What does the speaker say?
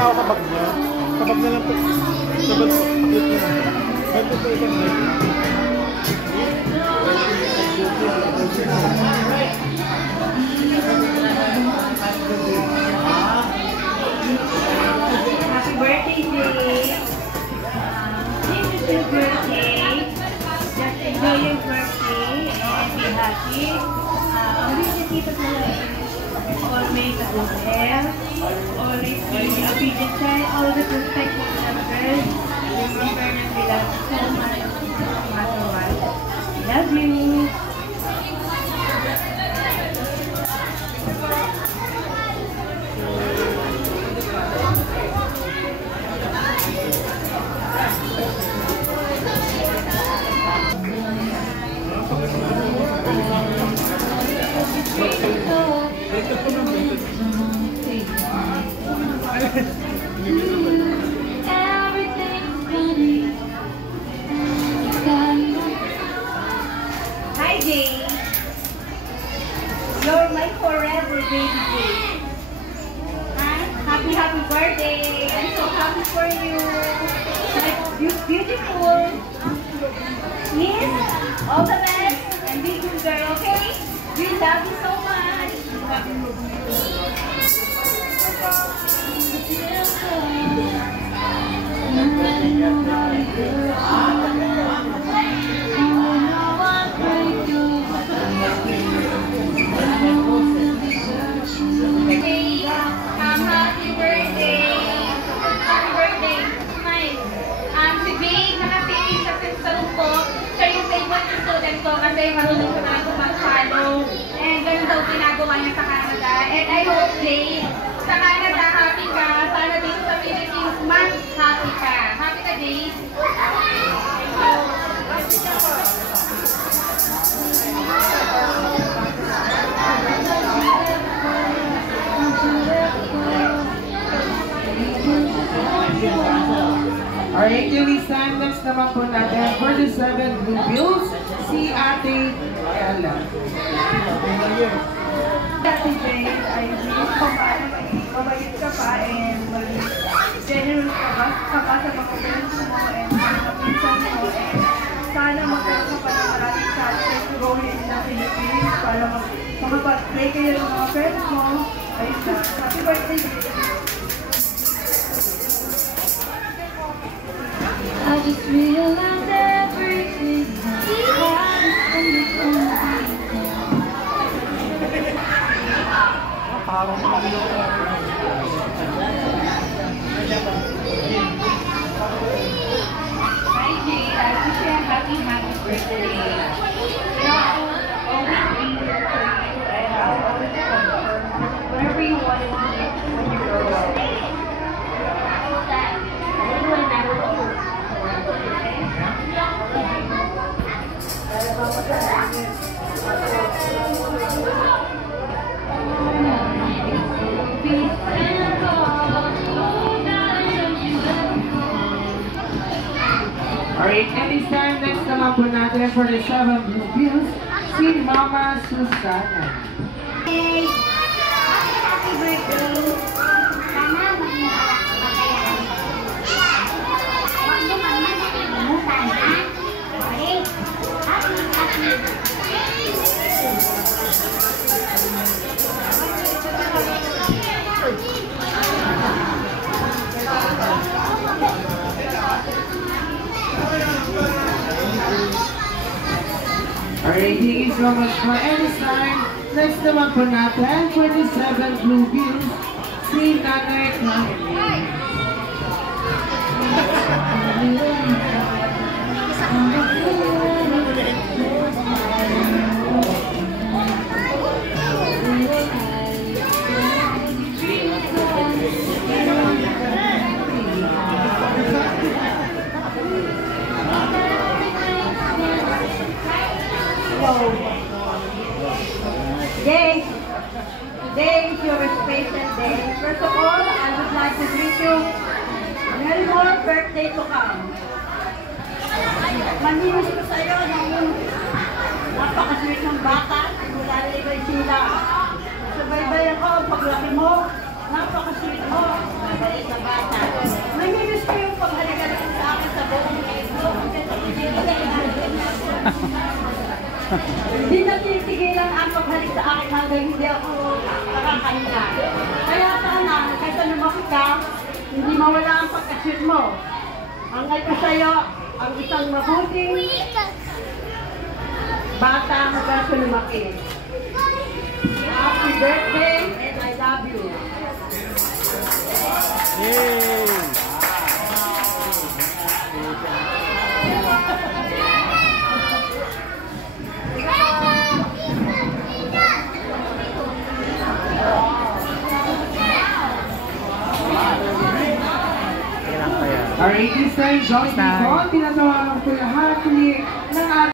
ako sa bag niya. Sa bag na lang po. Sa bag po. Paklit niya. Bag po isang bag. Happy birthday, Jay! This is your birthday. Just enjoy your birthday and be happy. Always keep it always a good health. Always be a obedient child. Always respect your elders. Remember that we love you so much, no matter what. We love you. Hi Jay, you're my forever baby Jay. Happy birthday! I'm so happy for you. You're beautiful. Yes, all the best and be good girl, okay? We love you so much. Happy birthday! Happy birthday! Nice. Si Jay, nakatingin sa system ko. Siya yung favorite student ko kasi marunong ko na mag-follow. And ganun daw ginagawa niya sa Canada. And I hope, Jay, sa Canada, happy ka. Sana dito sa Philippines, mas happy ka. Happy ka, Jay? Alright, Julissa, next naman po natin for the 7 blue bills, si Ate Ella. Ate Jay, I wish ko paano mabait ka pa and generous ka pa sa mga friends mo and mga pinsan mo and sana magkaroon ka pa ng maraming success growing in the Philippines para makapag-play kayo ng mga friends mo. Ayun na. Happy birthday, Jay! I just realized everything Hi Jay, I wish you a happy birthday. Always be here for you and I'll always confirm whatever you want to be when you grow up. Alright, and this time, next naman po natin for the 7 blue bills, si Mama Susana. Hey! Happy birthday! Sana maging makayaan. Huwag mo magmamalimutan, ha? Okay? Happy! Alright, thank you so much for any time. Next naman po natin for the 7 blue bills, si Nanay Kahelin. Today is your special day. First of all, I would like to greet you. Many more birthday to come. Maninis ko sa iyo ng napakasweet ng bata. Mula na iba'y sila. Sabay-bayan ko, paglaki mo, Napaka-sweet mo. Mabalik na bata. Namimiss ko yung paghalikan sa akin sa buong mundo. Hindi natitigilan ang paghalik sa akin hanggang hindi ako nakakahinga. Kaya sana, kaysa lumaki ka, hindi mawala ang pagka-sweet mo. Hanggang ko sa'yo ang isang mabuting bata hanggang sa lumaki. Happy birthday and I love you. Yay! Alright, this time, Johnny Nicole, tinatawagan ko lahat ni